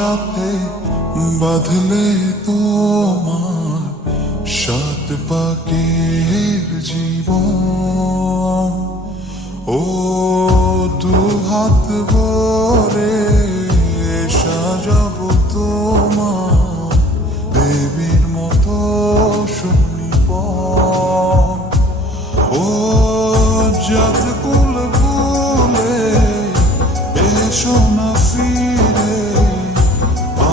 সাথে বাঁধলে তোমার সাত পাকের জীবন। ও দু হাত ভরে সাজাবো তোমার দেবীর মতো সুনিপন। ও যাত কুল ভুলে এসো না ফিরে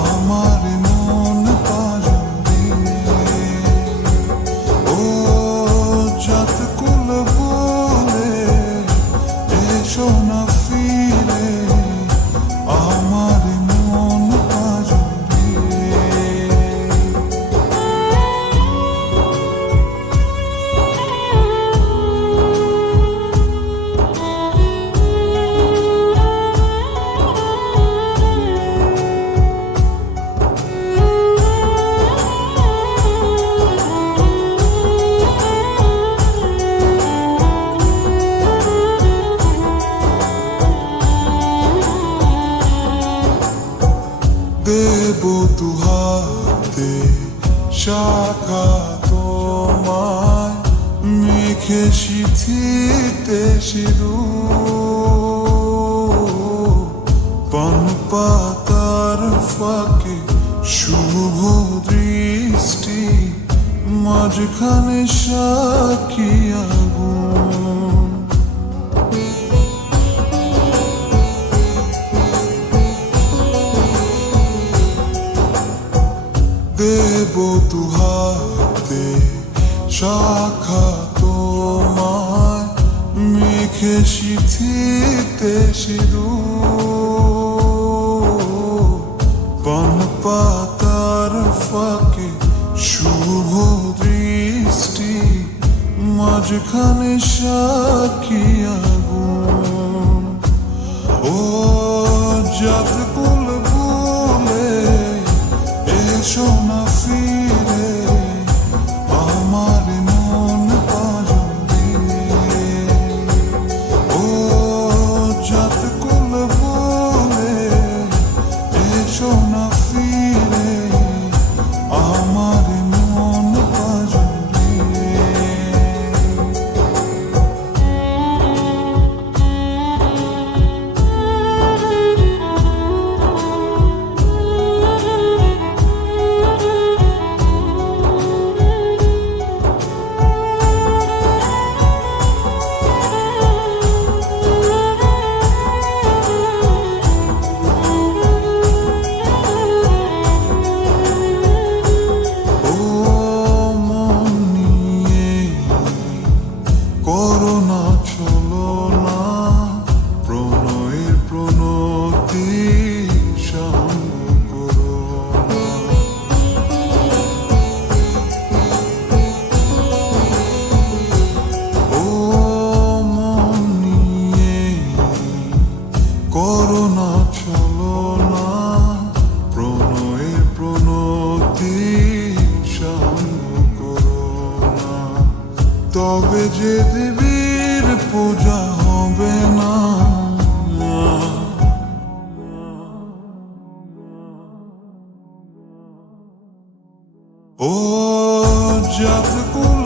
আমার মন পাজরে। ও যাত কুল ভুলে এসো না ফিরে আমার মন পাজরে। দেব দুহাতে শাখা তোমায় মেঘে সিঁথিতে সিঁদুর। পান পাতার ফাঁকে শুভ দৃষ্টি মাঝখানে সাক্ষী আগুন। দেব দুহাতে শাখা তোমায় মেঘে সিঁথিতে সিঁদুর। পান পাতার ফাঁকে শুভ দৃষ্টি মাঝখানে সাক্ষী আগুন। ও যাত কুল ভুলে এসো না ফিরে আমার মন পাজরে। ও যাত কুল ভুলে এসো না ফিরে আমার মন পাজরে। করোনা চলো না প্রণয়ের প্রণতি সঙ্গ করো না। ও মন নিয়ে করোনা চলো না প্রণয়ের প্রণতি সঙ্গ করো না। তবে যে দেবীর পূজা হবে না। ও যাত কুল